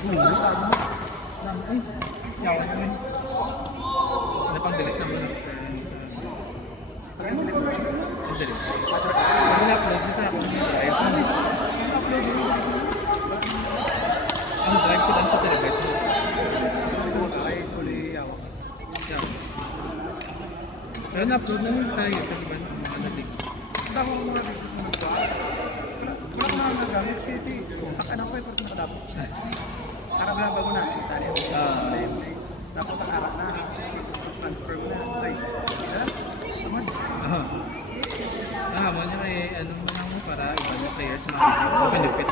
Ay, yaw ko yun. Napang-delete naman ako. Kaya hindi ko Delete. Pag na-upload mo sa akong drive, upload mo. ang drive ko lang 2 terabytes. Isang guys, uli yawa. Yeah. Pero na-upload naman sa YouTube ba? Mga nalig. Tama ko mga videos mo ba? Wala ko mga nagamit. Kaya ano ko eh, pag nakadapot. Karabla bago na, kita niya. Tapos ang arak na, transfer mo na. Ay, tamad. Mo niya may ano mo lang mo para iba yung players na benefit.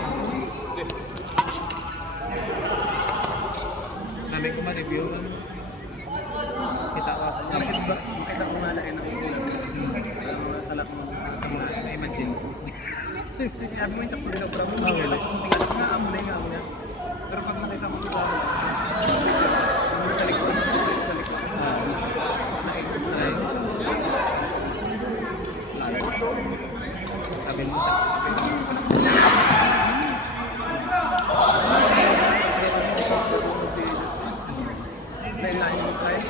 Namin ko ma-review ano. Kita ko ako. Makita ko nga laki ng ulan. Sa salak mo. Imagine. Sabi mo yung sakto din ang pro mo. Tapos ang tingala nga, amo na yung amo na. Pero pag nakita mo sa likod, sa likod. Sabi mo. Dahil lain yung style.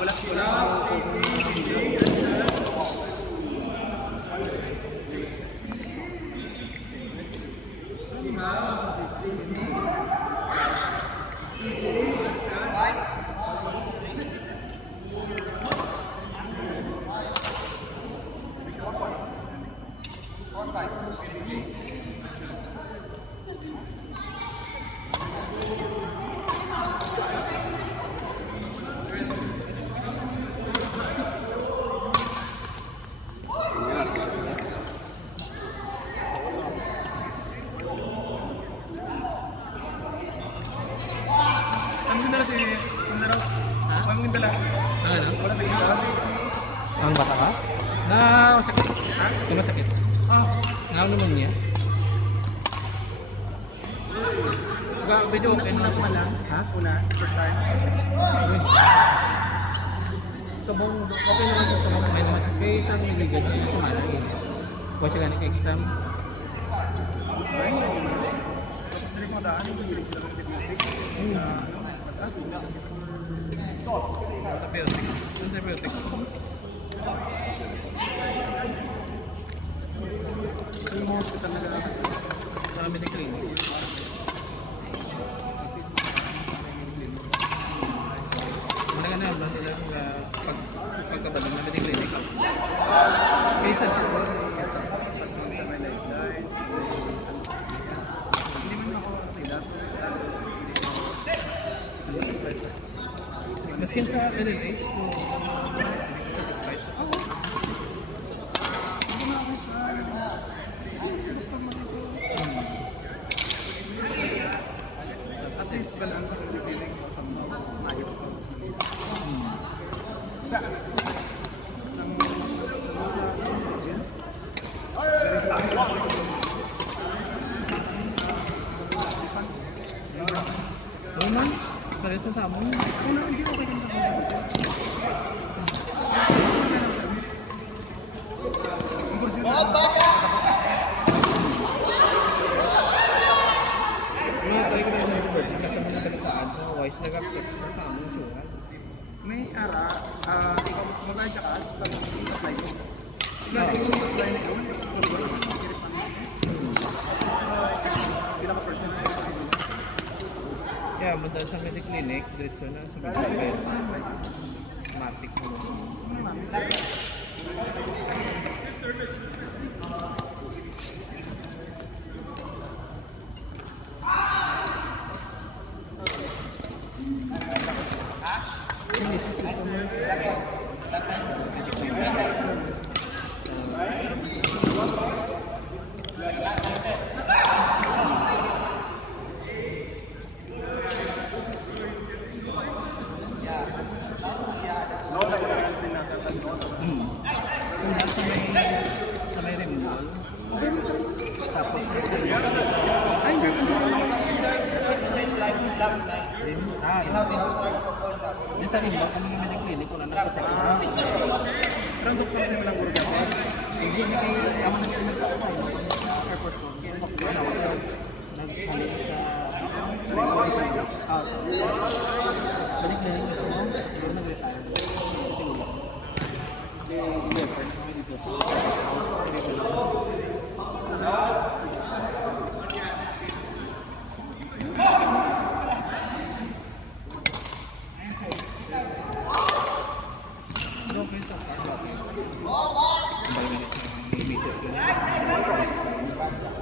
Wala. Ano na si Kundaro? Ha? Ano yung dala? Ano? Wala sa gitara? Ang bata ka? Na masakit. Ha? Di masakit. Ah, Nga naman niya. Video okay una na. pa lang. Ha? Una, first time. Sabong, okay naman sa sabong may naman. Kasi isang niligan niya yung sumala. Kung siya ganit kay exam. Ay, tapos na rin mga daan yung hilig sila ng antibiotic. Mataas. Antibiotic. Antibiotic. Yung mga hospital na Sa amin ni clinic. Mga na ba sila pagkabalo na ni clinic. Kaysa sa may lifeline, hindi man ako sa ilan. maskin sa LLH kung satisfied. Hindi na ako sa at least balaan ko sa pipiling ko sa mga mayot ko. Naman, pareso sa amon. Una, hindi okay kami sa Mga try ko na yung bird, nasa mga balitaan na wise nag-accept sila sa amon surat. may ara, ikaw mag-aadya ka, tapos apply mo. Ikaw apply na yun, bilang ka person. Kaya madal sa Mediclinic, diretso na sa Mediclinic. Matic mo. Sa may removal. Tapos Ay, hindi. Yung sa removal, kami naman yung clinic ko na nagpa-check. Pero ang doktor sa walang gurga. Hindi na kayo, ako na nagpa-check. Sa airport ko, nagpalit sa Ah, Balik na yung gusto mo? Hindi nag-retire. Tingin mo. Hindi, pero kami dito.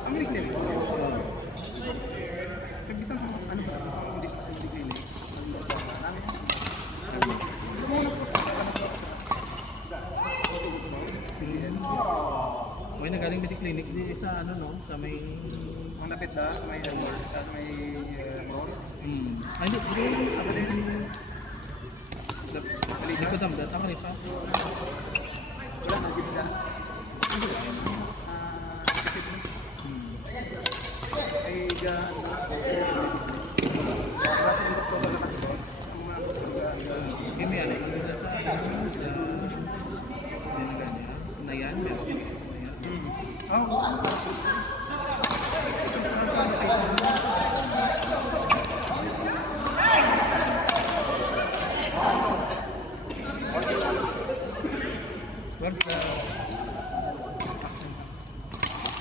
ang nickname ko. Kagbisang sa ano ba? Sa nickname. Namin. Lumuna po sa May nagaling medic clinic di sa ano no, sa may Ang lapit na sa may sa may mall. Ay, hindi. Asa din. Hindi ko dam, tama rin pa. Wala na dito na. Ay ga kasi yung doktor na nakakot. Ang mga doktor Kaya may alay ko sa Nayan, meron ko sa Nayan. Where's the...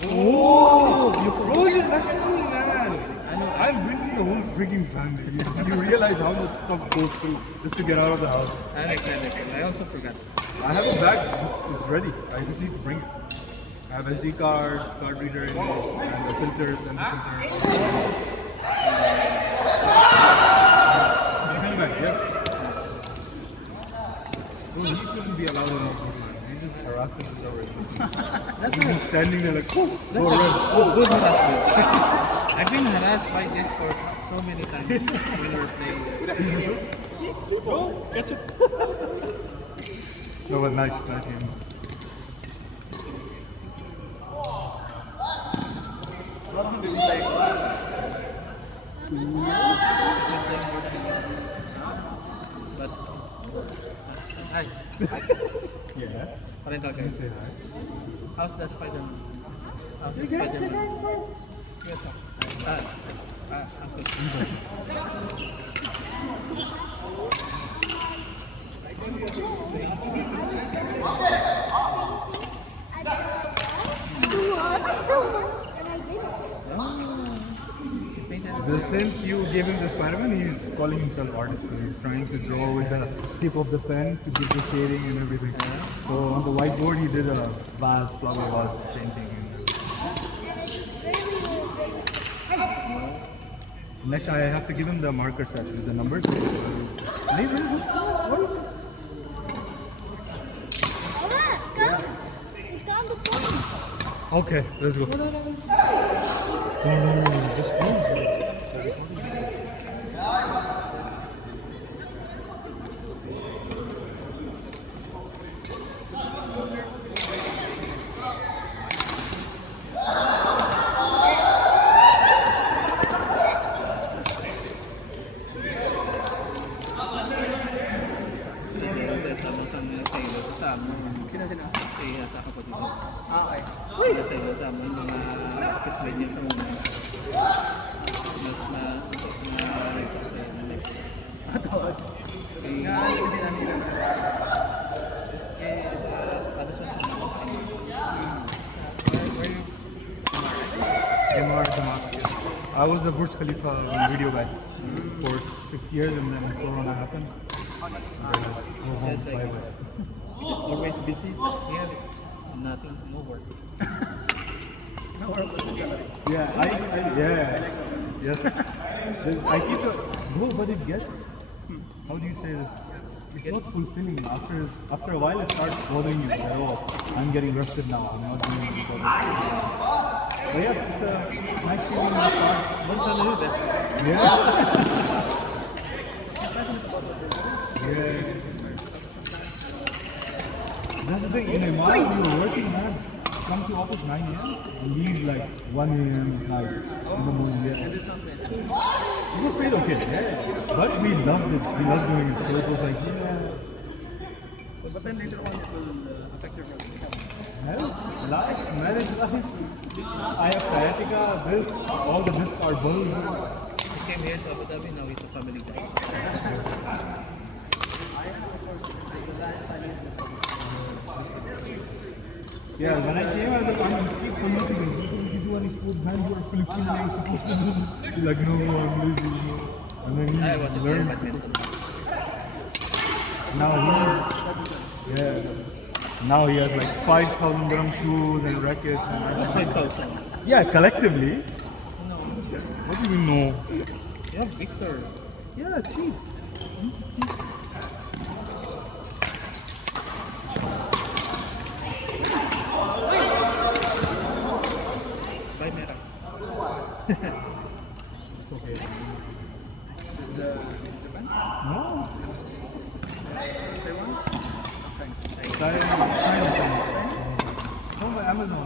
Oh! Bro, you messaged me, man! I know, I'm bringing the whole freaking family. You realize how much stuff goes through just to get out of the house. I also forgot. I have a bag, it's ready. I just need to bring it. I have SD card, card reader in it, and the filters and the filters. The handbag, yes. Bro, he shouldn't be allowed in this room, man. He's just harassing us already. That's He's just standing there like, oh, That's go run. good harassment. I've been harassed by this for so many times when we're playing. Oh, catch it. That was nice game. But, hi. Yeah. Parental Can you guys. say hi? How's the Spider-Man? How's the Spider-Man? Yes, sir. Uncle. Since you gave him the Spider-Man, he's calling himself artist. So he's trying to draw with the tip of the pen to give the shading and everything. So on the whiteboard, he did a vase, flower vase painting. Next, I have to give him the marker set with the numbers. Okay, let's go. Oh, just Sino? Sa kapatid. Ah, okay. Sa yung mga kasbay niya sa una. Tawad. Nga, hindi na nila. Para sa MR Damat. I was the Burj Khalifa video guy for 6 years, and then Corona happened. Go home, bye-bye. always busy. Here, nothing, no work. Yeah, yes. I keep it, bro, but it gets, how do you say this? It's not fulfilling. After a while, it starts bothering you. Like, oh, I'm getting rested now. I'm not doing it. But yes, it's a nice feeling in the start. What's the little best? Yeah. Yeah. That's the thing. In Myanmar, we were working, man. Come to office 9 a.m. and leave like 1 a.m. night in the morning. Yeah. It was still okay, yeah. But we loved it. We loved doing it. So it was like, yeah. But then later on, it will affect your health. Marriage life. I have sciatica, this, all the discs are bulged. He came here to Abu Dhabi, now he's a family guy. Yeah, when I came, I was like, I'm promoting you. You do any sports band, you are Filipino, you're supposed to do. He's like, no, I'm lazy, no. And then he I was a player learned. badminton. Now now he has like 5,000 dirham shoes and rackets and everything. 5,000. Yeah, collectively. No. What do you know? Yeah, Victor. Yeah, cheap. Bye, Mera. It's okay. Is the Japan? No. Taiwan? No, by Amazon.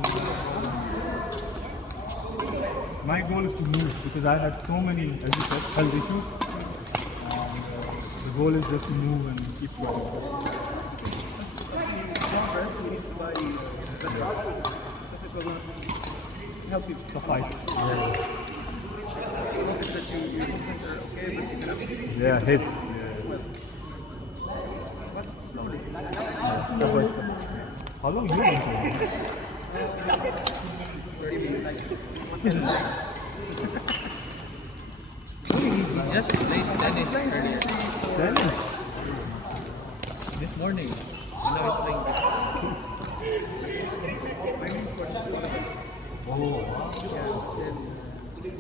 My goal is to move because I had so many, as you said, health issues. The goal is just to move and keep going. First, you need to buy the drop because it will help you. Suffice. Notice that your movements are okay, but you cannot. Yeah, hit. But slowly. How long you been playing? Really, like, He just played tennis earlier. Tennis. This morning. And now he's playing this. my main sport is volleyball. Oh, wow. Yeah, then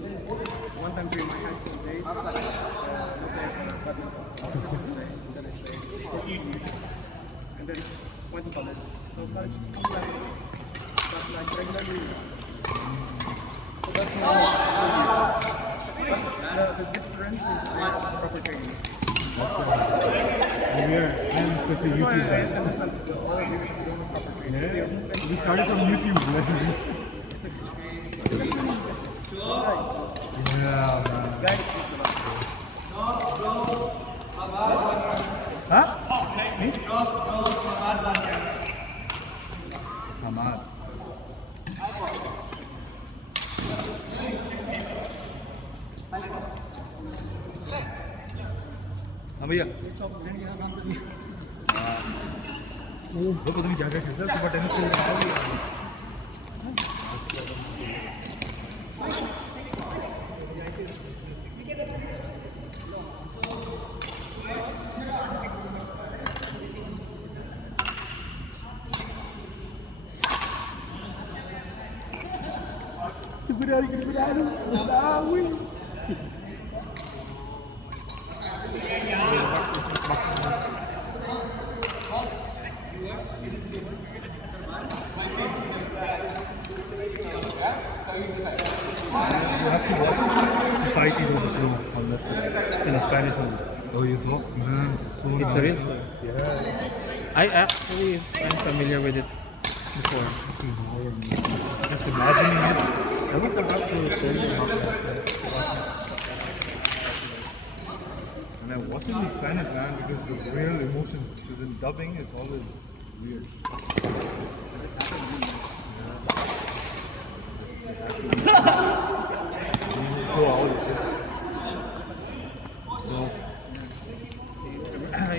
one time during my high school days, I played badminton. Then I played hockey, and then went to college. So college, but like regularly. So that's not. But the difference is the proper training. And I'm especially So I YouTube guy. understand the all of you don't have proper training. So your Yeah, movements we started from YouTube. Yeah, man. guide is Huh? Me? Hamad. हाँ भैया वो पता नहीं क्या क्या खेलता है सुबह टेनिस खेल रहा है Societies of the Snow on Netflix in a Spanish movie. Oh, you saw? Man, so It's nice. a real story. Yeah. I actually am familiar with it before. Just imagining it. I would have to tell you how And I watching in Spanish, man, because the real emotion which is in dubbing is always weird. You just go out, it's just so.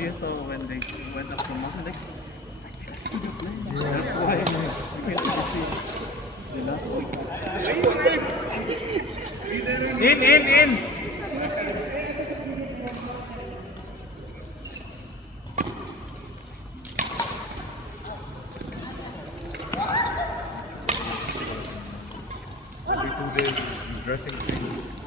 you saw when they went up to mountain, like, Yeah. that's why I can't see the last one. In! Every 2 days, dressing thing.